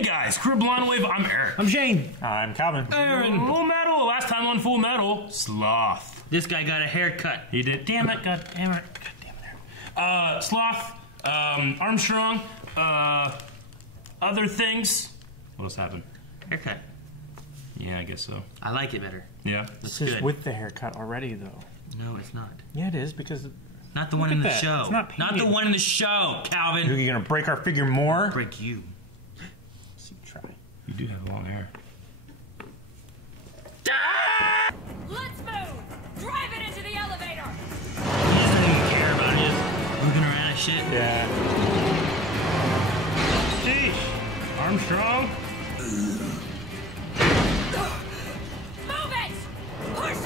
Hey guys, Crew Blonde Wave, I'm Eric. I'm Shane. I'm Calvin. Aaron. Full Metal, last time on Full Metal, Sloth. This guy got a haircut. He did. Damn it, God damn it. Sloth, Armstrong, other things. What else happened? Haircut. Yeah, I guess so. I like it better. Yeah? This is with the haircut already, though. No, it's not. Yeah, it is, because... Not the one in the show. It's not the one in the show, Calvin. Are you going to break our figure more? Break you. See, try. You do have long hair. Let's move! Drive it into the elevator! He doesn't even care about it. He's moving around and shit. Yeah. Sheesh. Armstrong. Move it! Push us!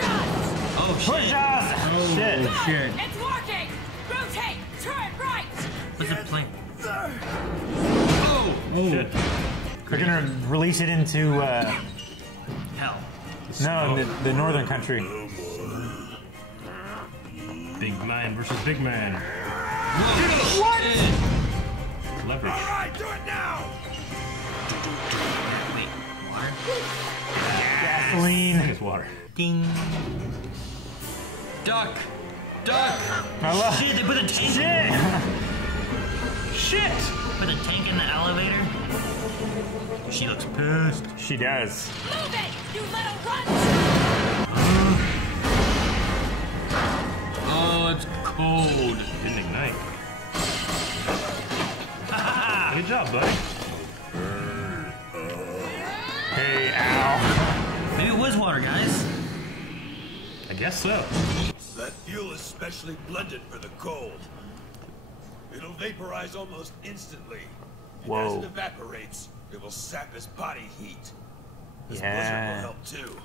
Oh, shit. Push us! Oh, shit. shit. It's working! Rotate! Turn right! What's the plane? Oh, shit. They're going to release it into, Hell. no, the northern country. Big man versus big man. What? Leverage. All right, do it now! Wait, water? Gasoline. It's water. Ding. Duck. Duck. I love Shit, they put a tank. Shit! Put a tank in the elevator. She looks pissed. She does. Move it! You little runt! Oh, it's cold. Didn't ignite. Good job, buddy. Hey, ow. Maybe it was water, guys. I guess so. That fuel is specially blended for the cold. It'll vaporize almost instantly. And as Whoa. it evaporates, it will sap his body heat. His Yeah. blizzard will help too.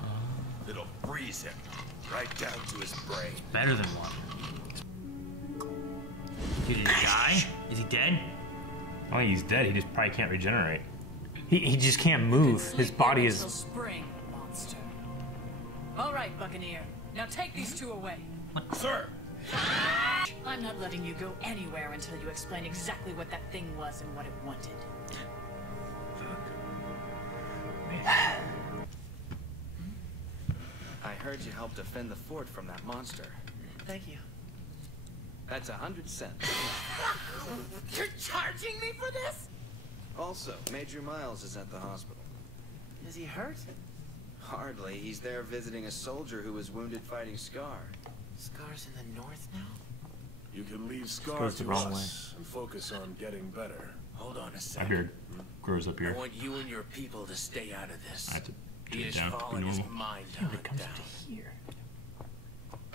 It'll freeze him right down to his brain. Better than water. Dude, did he die? Is he dead? I don't think he's dead. He just probably can't regenerate. He just can't move. His body Until is... spring, monster. All right, Buccaneer. Now take these two away. Sir! I'm not letting you go anywhere until you explain exactly what that thing was and what it wanted. I heard you helped defend the fort from that monster. Thank you. That's 100 cents. You're charging me for this? Also, Major Miles is at the hospital. Is he hurt? Hardly. He's there visiting a soldier who was wounded fighting Scar. Scar's in the north now? You can leave Scar goes the to wrong us and focus on getting better. Hold on a My second. beard grows up I here. want you and your people to stay out of this. I have to He take it is down. following his Normal. mind to It hunt comes down. to here.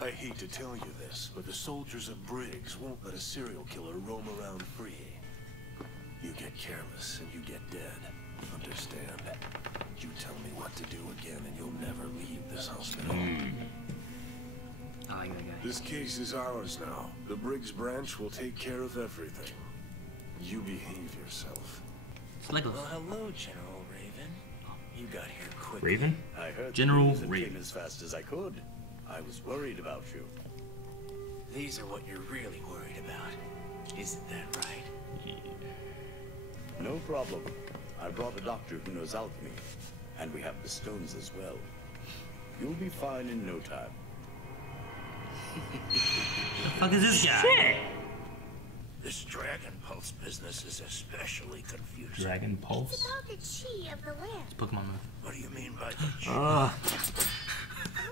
I hate to tell you this, but the soldiers of Briggs won't let a serial killer roam around free. You get careless and you get dead. Understand? You tell me what to do again and you'll never leave this hospital. I like that guy. This case is ours now. The Briggs branch will take care of everything. You behave yourself. It's Legos. Well, hello, General Raven. You got here quickly. Raven? I heard General the news and Raven. came as fast as I could. I was worried about you. These are what you're really worried about. Isn't that right? No problem. I brought a doctor who knows alchemy. And we have the stones as well. You'll be fine in no time. The fuck is this guy? This Dragon Pulse business is especially confusing. Dragon Pulse? About the chi of the land. It's Pokemon move. What do you mean by the I'll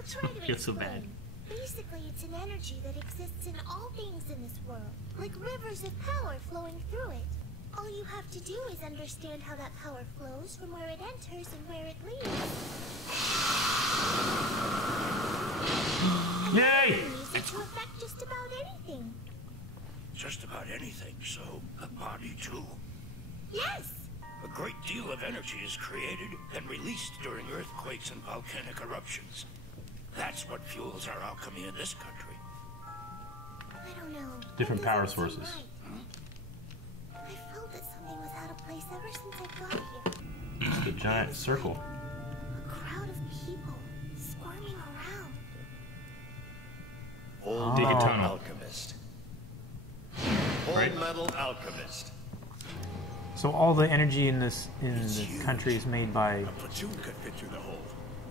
try to Feels so explain. bad. Basically, it's an energy that exists in all things in this world, like rivers of power flowing through it. All you have to do is understand how that power flows from where it enters and where it leaves. Yay! You can use it to affect just about anything. just about anything, so a body too? Yes! A great deal of energy is created and released during earthquakes and volcanic eruptions. That's what fuels our alchemy in this country. I don't know. Different That power doesn't seem sources. right. I felt that something was out of place ever since I got here. It's the giant circle. A crowd of people squirming around. Fullmetal Dig a tunnel. Alchemist. Right? Fullmetal Alchemist. So all the energy in this country is made by A platoon could fit through the hole.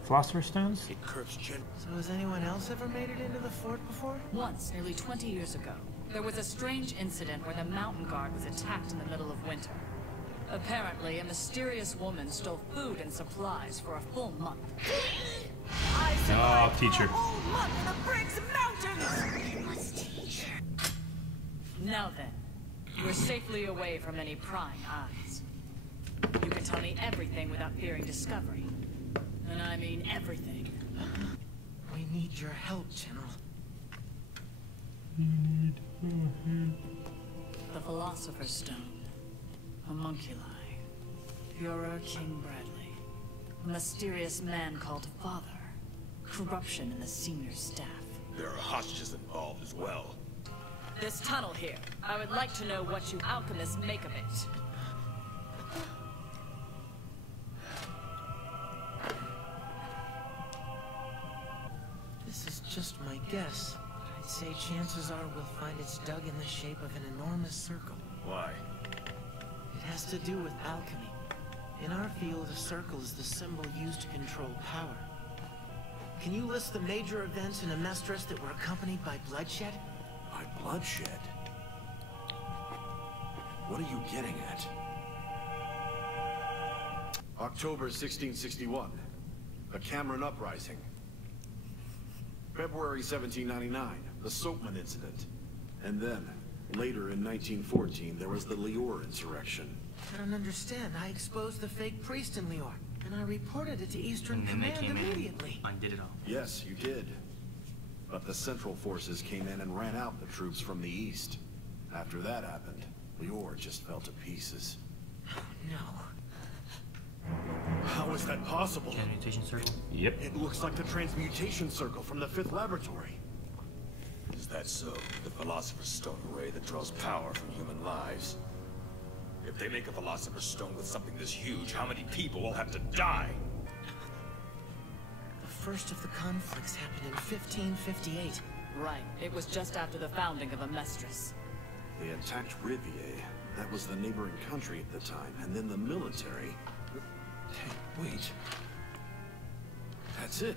philosopher's stones? It curves gently. So has anyone else ever made it into the fort before? Once, nearly 20 years ago, there was a strange incident where the mountain guard was attacked in the middle of winter. Apparently, a mysterious woman stole food and supplies for a full month. Oh, teacher. Now then, you're safely away from any prying eyes. You can tell me everything without fearing discovery. And I mean everything. We need your help, General. The Philosopher's Stone. Homunculi. Führer King Bradley. A mysterious man called Father. Corruption in the senior staff. There are hostages involved as well. This tunnel here. I would like to know what you alchemists make of it. This is just my guess. I'd say chances are we'll find it's dug in the shape of an enormous circle. Why? It has to do with alchemy. In our field, a circle is the symbol used to control power. Can you list the major events in Amestris that were accompanied by bloodshed? By bloodshed? What are you getting at? October 1661. The Cameron Uprising. February 1799. The Soapman Incident. And then, later in 1914, there was the Lior Insurrection. I don't understand. I exposed the fake priest in Lior, and I reported it to Eastern And then they Command came immediately. in, undid it all. Yes, you did. But the Central Forces came in and ran out the troops from the East. After that happened, Lior just fell to pieces. No. How is that possible? Transmutation circle. Yep. It looks like the transmutation circle from the 5th laboratory. Is that so? The Philosopher's Stone array that draws power from human lives. If they make a Philosopher's Stone with something this huge, how many people will have to die? The first of the conflicts happened in 1558. Right. It was just after the founding of Amestris. They attacked Rivier. That was the neighboring country at the time. And then the military... Hey, wait. That's it.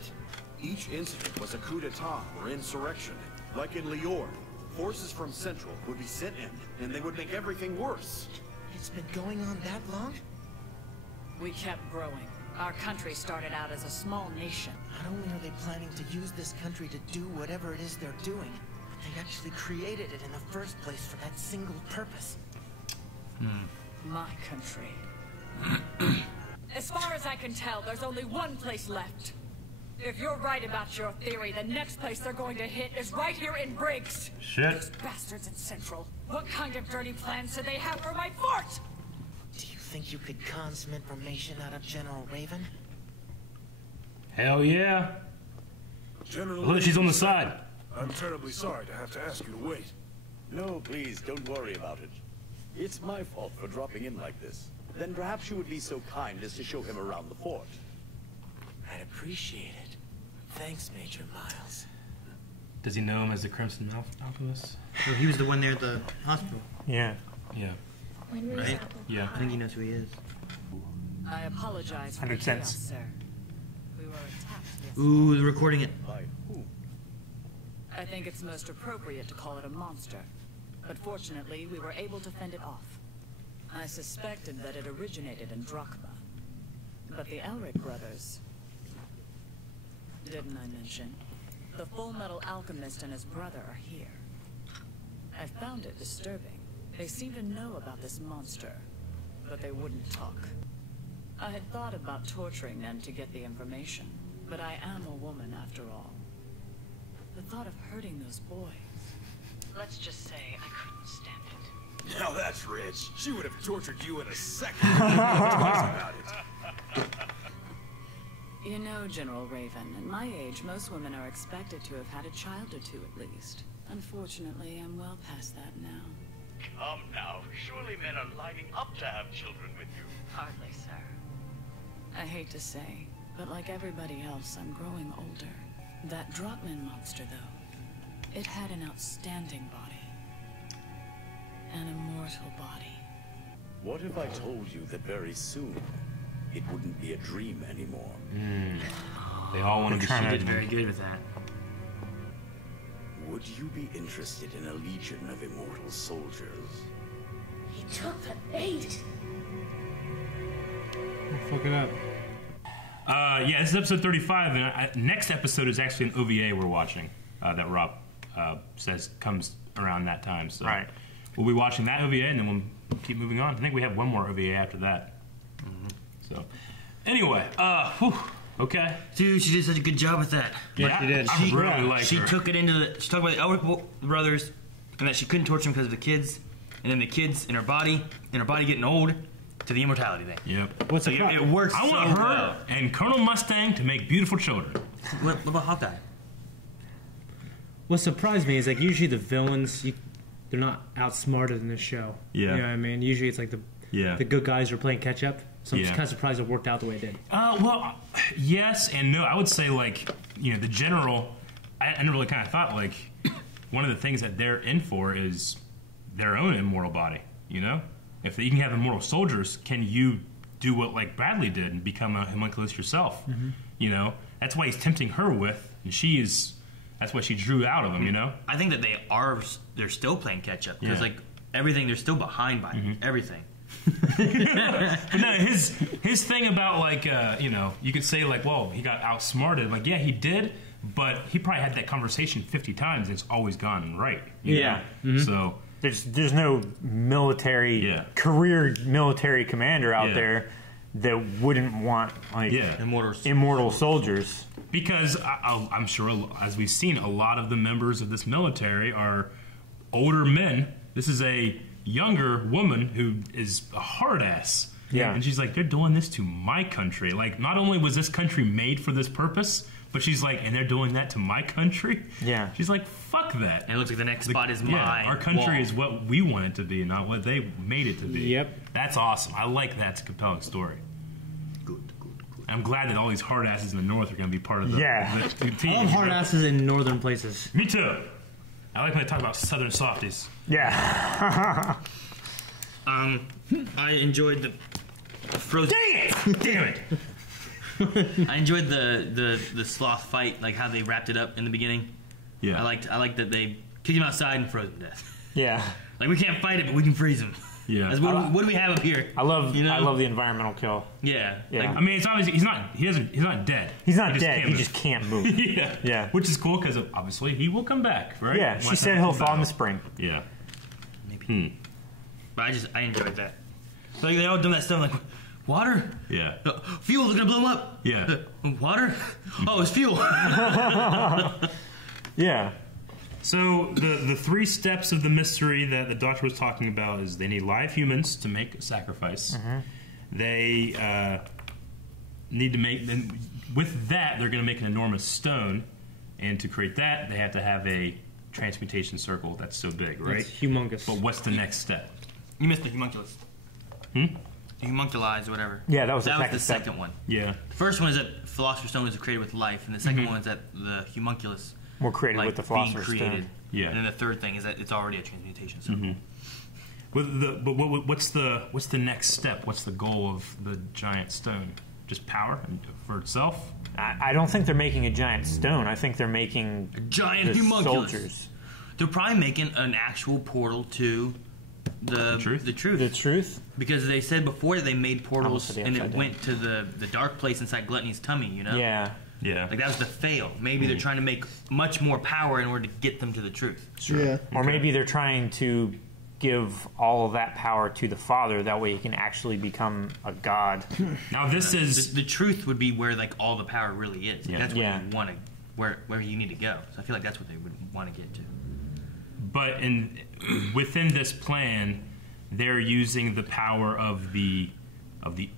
Each incident was a coup d'etat or insurrection. Like in Lior, forces from Central would be sent in, and they would make everything worse. It's been going on that long? We kept growing. Our country started out as a small nation. Not only are they planning to use this country to do whatever it is they're doing, but they actually created it in the first place for that single purpose. My country. As far as I can tell, there's only one place left. If you're right about your theory, the next place they're going to hit is right here in Briggs. Shit. Those bastards in Central. What kind of dirty plans do they have for my fort? Do you think you could con some information out of General Raven? Hell yeah. General, Look, she's on the side. I'm terribly sorry to have to ask you to wait. No, please, don't worry about it. It's my fault for dropping in like this. Then perhaps you would be so kind as to show him around the fort. I'd appreciate it. Thanks, Major Miles. Does he know him as the Crimson Alchemist? Well, he was the one there at the hospital, Yeah. Yeah. When we right? saw Yeah. I think he knows who he is. I apologize for 100 the chaos, cents. sir. We were attacked yesterday. Ooh, they're recording it. By who? I think it's most appropriate to call it a monster. But fortunately, we were able to fend it off. I suspected that it originated in Drachma. But the Elric brothers... Didn't I mention? The Fullmetal Alchemist and his brother are here. I found it disturbing. They seem to know about this monster, but they wouldn't talk. I had thought about torturing them to get the information, but I am a woman after all. The thought of hurting those boys... Let's just say I couldn't stand it. Now that's rich. She would have tortured you in a second. Twice about it. You know, General Raven, at my age, most women are expected to have had a child or two at least. Unfortunately, I'm well past that now. Come now, surely men are lining up to have children with you. Hardly, sir. I hate to say, but like everybody else, I'm growing older. That Drachman monster, though, it had an outstanding body. An immortal body. What if I told you that very soon it wouldn't be a dream anymore? They all want to be She did shooting. very good with that. Would you be interested in a legion of immortal soldiers? He took the bait. Fuck it up. Yeah, this is episode 35, and next episode is actually an OVA we're watching that Rob says comes around that time. So Right. we'll be watching that OVA, and then we'll keep moving on. I think we have one more OVA after that. So, anyway, okay. Dude, she did such a good job with that. Yeah, she did. I really like She her. took it into the. She talked about the elder brothers, and that she couldn't torture them because of the kids, and then the kids in her body getting old, to the immortality thing. Yep. What's So the it works I so want her well. and Colonel Mustang to make beautiful children. What about Hawkeye? What surprised me is like usually the villains, they're not outsmarted in this show. Yeah. You know what I mean? Usually it's like the good guys are playing catch up. So I'm just Yeah. kind of surprised it worked out the way it did. Well, yes and no. I would say, like, the general, I really kind of thought, like, one of the things that they're in for is their own immortal body, If you can have immortal soldiers, can you do what, like, Bradley did and become a homunculus yourself? That's why he's tempting her with, and that's what she drew out of him, I think that they're still playing catch up because like everything, they're still behind by everything. But no, his thing about, like, you could say, like, well, he got outsmarted. Like, yeah, he did, but he probably had that conversation 50 times and it's always gone right. Yeah. So There's no military career military commander out there that wouldn't want like immortal soldiers. Because I'm sure, as we've seen, a lot of the members of this military are older men. This is a younger woman who is a hard ass. Yeah. And she's like, they're doing this to my country. Like, not only was this country made for this purpose, but she's like, and they're doing that to my country? Yeah. She's like, fuck that. And it looks like the next spot is mine. Our country is what we want it to be, not what they made it to be. Yep. That's awesome. I like that. It's a compelling story. Good. I'm glad that all these hard asses in the north are going to be part of the, the team. I love hard asses in northern places. Me too. I like when they talk about southern softies. Yeah. I enjoyed the frozen. Damn it! I enjoyed the sloth fight, like how they wrapped it up in the beginning. Yeah. I liked that they kicked him outside and froze him to death. Yeah. Like, we can't fight it, but we can freeze him. Yeah. That's what do we have up here? I love the environmental kill. Yeah. Yeah. I mean, it's obviously he's not dead. He's not He just dead. can't He move. just can't move. Yeah. Yeah. Which is cool because obviously he will come back, right? Yeah. She Once said in he'll the fall in the battle. spring. Yeah. Maybe. But I enjoyed that. Like, they all done that stuff like, water? Yeah. Fuel, they're gonna blow them up. Yeah. Water? Oh, it's fuel. Yeah. So the three steps of the mystery that the doctor was talking about is they need live humans to make a sacrifice. They need to make, then with that they're going to make an enormous stone, and to create that they have to have a transmutation circle that's so big, right? It's humongous. But what's the next step? You missed the homunculus. The homunculized, whatever. Yeah, that was the the second step. second one. Yeah. The first one is that Philosopher's Stone was created with life, and the second one is that the homunculus We're created with the being Philosopher's created. Stone. Yeah. And then the third thing is that it's already a transmutation circle. What's the next step? What's the goal of the giant stone? Just power for itself? I don't think they're making a giant stone. I think they're making Giant the homunculus. soldiers. They're probably making an actual portal to the truth. The truth? Because they said before they made portals said the and it upside down. went to the dark place inside Gluttony's tummy, you know? Yeah. Yeah. Like, that was the fail. Maybe they're trying to make much more power in order to get them to the truth. Yeah. Or maybe they're trying to give all of that power to the Father. That way he can actually become a god. Now this is The truth would be where, like, all the power really is. Yeah. That's where Yeah. you want to, where you need to go. So I feel like that's what they would want to get to. But within this plan, they're using the power of the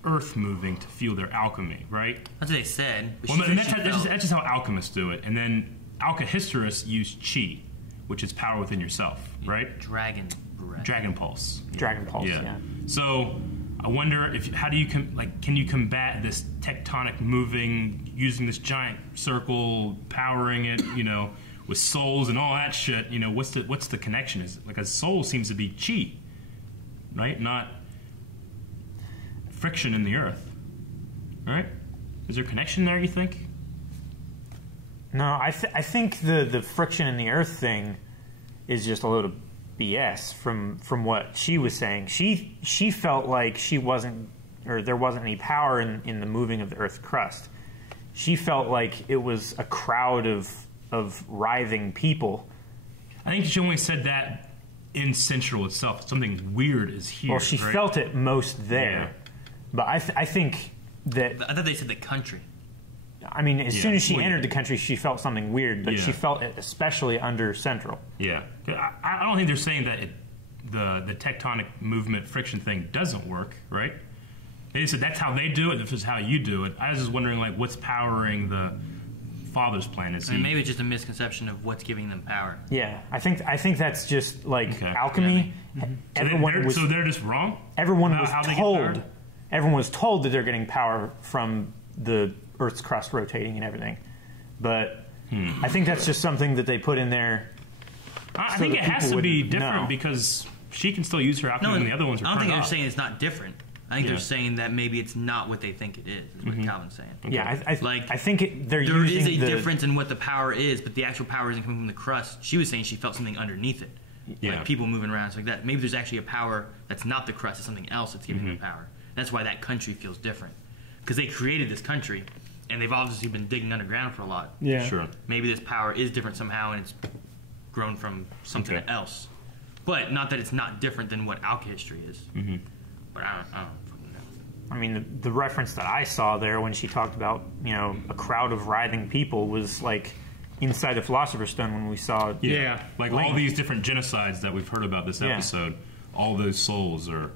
earth moving to fuel their alchemy, right? That's what they said. But Well, she and said she that's felt- just how alchemists do it. And then alchemists use chi, which is power within yourself, right? Dragon breath. Dragon pulse. Dragon Pulse, yeah. So I wonder how do you can you combat this tectonic moving using this giant circle, powering it, with souls and all that shit? What's the connection? Is it like a soul seems to be chi, right? Not friction in the earth, right? Is there a connection there, you think? No, I think the friction in the earth thing is just a load of BS from what she was saying. She felt like she wasn't, or there wasn't any power in the moving of the earth's crust. She felt like it was a crowd of writhing people. I think she only said that in Central itself. Something weird is here. Well, she felt it most there. Yeah. But I think that... I thought they said the country. I mean, as soon as she entered the country, she felt something weird, but she felt it especially under Central. Yeah. I don't think they're saying that the tectonic movement friction thing doesn't work, right? They just said that's how they do it, this is how you do it. I was just wondering, like, what's powering the father's plan? Maybe it's just a misconception of what's giving them power. Yeah, I think that's just, like, alchemy. Yeah, mm-hmm. So they're just wrong? Everyone was told that they're getting power from the Earth's crust rotating and everything. But I think that's just something that they put in there. I think it has to be different because she can still use her alchemy and the other ones are I don't think they're off. saying it's not different. I think they're saying that maybe it's not what they think it is what Calvin's saying. Okay. Yeah, I think there is a difference in what the power is, but the actual power isn't coming from the crust. She was saying she felt something underneath it. Like people moving around, stuff like that. Maybe there's actually a power that's not the crust, it's something else that's giving them power. That's why that country feels different. Because they created this country, and they've obviously been digging underground for a lot. Yeah. Sure. Maybe this power is different somehow, and it's grown from something else. But not that it's not different than what alchemy is. But I don't fucking know. I mean, the reference that I saw there when she talked about, a crowd of writhing people was like inside the Philosopher's Stone when we saw... Yeah. Like all these different genocides that we've heard about this episode, all those souls are...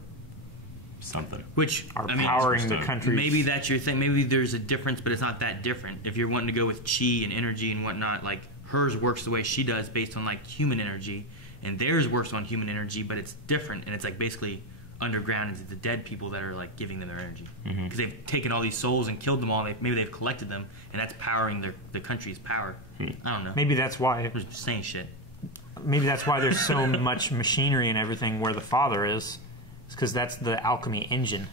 something which are powering the country. Maybe that's your thing. Maybe there's a difference, but it's not that different. If you're wanting to go with chi and energy and whatnot, like hers works the way she does based on like human energy, and theirs works on human energy, but it's different. And it's like basically underground. It's the dead people that are like giving them their energy because they've taken all these souls and killed them all. Maybe they've collected them, and that's powering the country's power. I don't know. Maybe that's why. I'm just saying shit. Maybe that's why there's so much machinery and everything where the father is. Because that's the alchemy engine.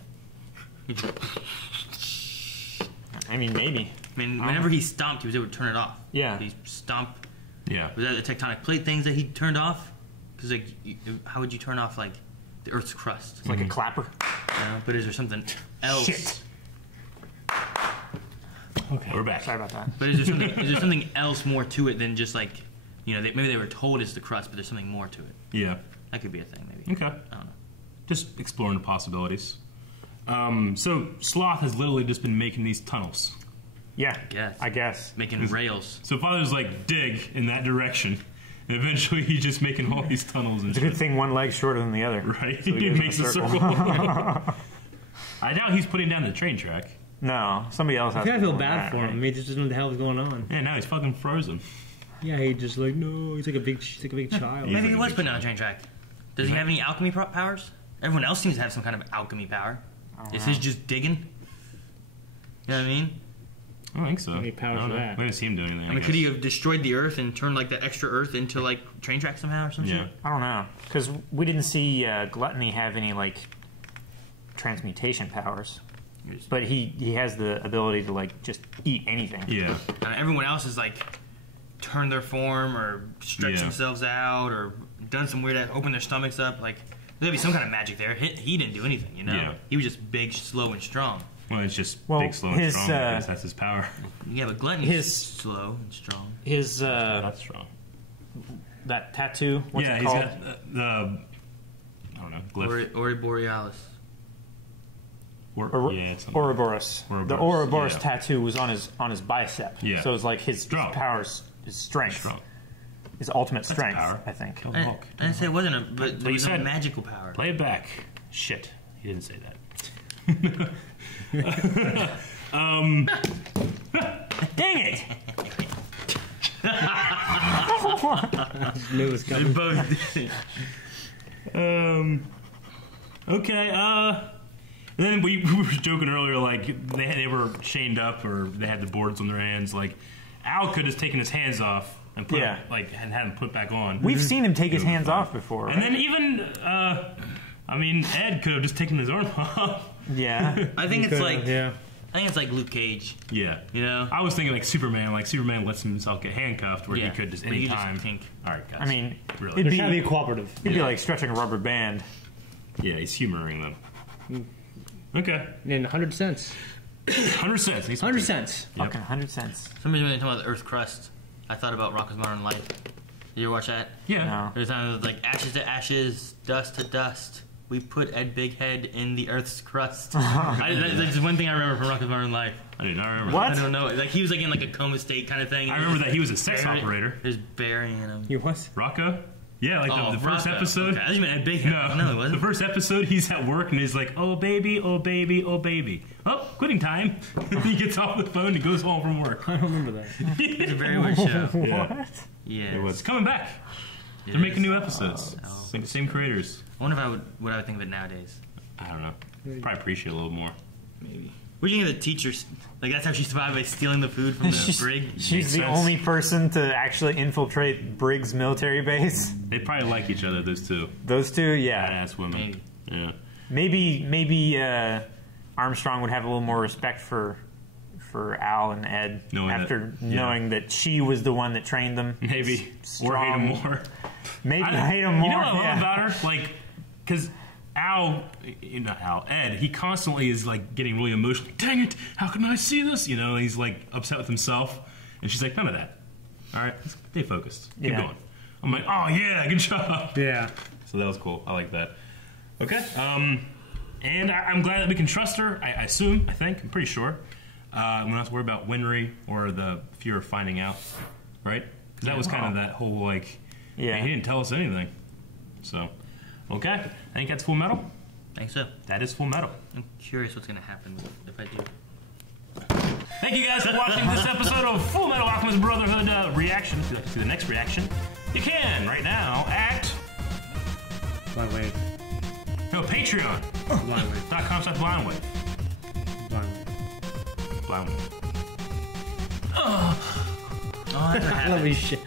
I mean, maybe. I mean, whenever he stomped, he was able to turn it off. Yeah. He stomped. Yeah. Was that the tectonic plate things that he turned off? Because like, how would you turn off like the Earth's crust? It's like a clapper. Yeah, but is there something else? Shit. Okay, we're back. Sorry about that. But is there something else more to it than just like, maybe they were told it's the crust, but there's something more to it. Yeah. That could be a thing, maybe. Okay. I don't know. Just exploring the possibilities. So Sloth has literally just been making these tunnels. Yeah, I guess. Making rails. So Father's like, dig in that direction. And eventually he's just making all these tunnels. And it's a good thing one leg's shorter than the other. Right? So he makes a circle. I doubt he's putting down the train track. No, somebody else has to. I feel bad for him. He just doesn't know what the hell is going on. Yeah, now he's fucking frozen. Yeah, he just like, no, he's like a big child. Maybe he was putting down a train track. Does he have any alchemy powers? Everyone else seems to have some kind of alchemy power. Is his just digging? You know what I mean? I don't think so. Any power for that? We haven't seen him do anything. I mean, could he have destroyed the Earth and turned like the extra Earth into like train track somehow or something? Yeah. I don't know, because we didn't see Gluttony have any like transmutation powers, but he has the ability to like just eat anything. Yeah. Everyone else has like turned their form or stretched themselves out or done some weird, opened their stomachs up. Like there'd be some kind of magic there. He didn't do anything, Yeah. He was just big, slow, and strong. Well, it's just big, slow, and strong because that's his power. Yeah, but Gluttony's slow and strong. His that's strong. That tattoo. What's it he's called? got the I don't know. Glyph. Ori Borealis. Ouroboros. The Ouroboros tattoo was on his bicep. Yeah. So it's like his powers, his strength, his ultimate strength. Power. I think. I didn't say it wasn't but there was no magical power. Play it back. Shit, he didn't say that. Dang it! Knew it was coming. Okay. And then we were joking earlier, like they were chained up or they had the boards on their hands. Like Al could have taken his hands off and put them, and had them put back on. We've seen him take his hands off before, right? And then even Ed could have just taken his arm off. Yeah. I think it's like Yeah. I think it's like Luke Cage. Yeah. You know? I was thinking like Superman. Like Superman lets himself get handcuffed, where Yeah. he could just Where you anytime. just kink. All right, guys. I mean, really. it'd They're trying to be, be cooperative. it'd be like stretching a rubber band. Yeah, he's humoring them. Okay. And 100 cents. 100 cents. He's 100 cents. Yep. Fucking 100 cents. Somebody was talking about the Earth's crust. I thought about Rocko's Modern Life. Did you ever watch that? Yeah. No. There's times like ashes to ashes, dust to dust. We put Ed Bighead in the Earth's crust. That's just one thing I remember from Rocko's Modern Life. I did not remember. What? I don't know. Like he was like in like a coma state kind of thing. I remember that he was a sex operator. There's burying him. You what? Rocco? Yeah, like the first Rocco. episode. Okay. I thought you meant Ed Bighead. No, it The wasn't. first episode, he's at work and he's like, "Oh baby, oh baby, oh baby, oh quitting time." He gets off the phone and goes home from work. I don't remember that. It's a very weird show. Yeah, Yeah. it was coming back. They're making new episodes. Same creators. I wonder if what I would think of it nowadays. I don't know. Probably appreciate it a little more. Maybe. What do you think of the teachers? Like that's how she survived by stealing the food from the brig. She's the sense. only person to actually infiltrate Briggs' military base. They probably like each other, those two. Those two, yeah. Badass women. Maybe. Yeah. Maybe Armstrong would have a little more respect for Al and Ed Knowing after that- yeah. knowing that she was the one that trained them. Maybe. Or hate him more. Maybe hate him more. You know what I love yeah. about her? Like, because Ed, he constantly is like getting really emotional. Dang it, how can I see this? You know, he's like upset with himself. And she's like, none of that. All right, stay focused. Keep Yeah. going. I'm like, oh yeah, good job. Yeah. So that was cool. I like that. Okay. And I'm glad that we can trust her. I assume, I think, I'm pretty sure. We don't have to worry about Winry or the fear of finding out, right? 'Cause that was kind of that whole like, Yeah. he didn't tell us anything. So, okay. I think that's Full Metal. I think so. That is Full Metal. I'm curious what's gonna happen if I do. Thank you guys for watching this episode of Full Metal Alchemist Brotherhood reaction. If you'd like to see the next reaction, you can right now at Blindwave. no Patreon. Blindwave. .com/blindwave. Blindwave. Blindwave. Oh, that's what happened. Let me shit.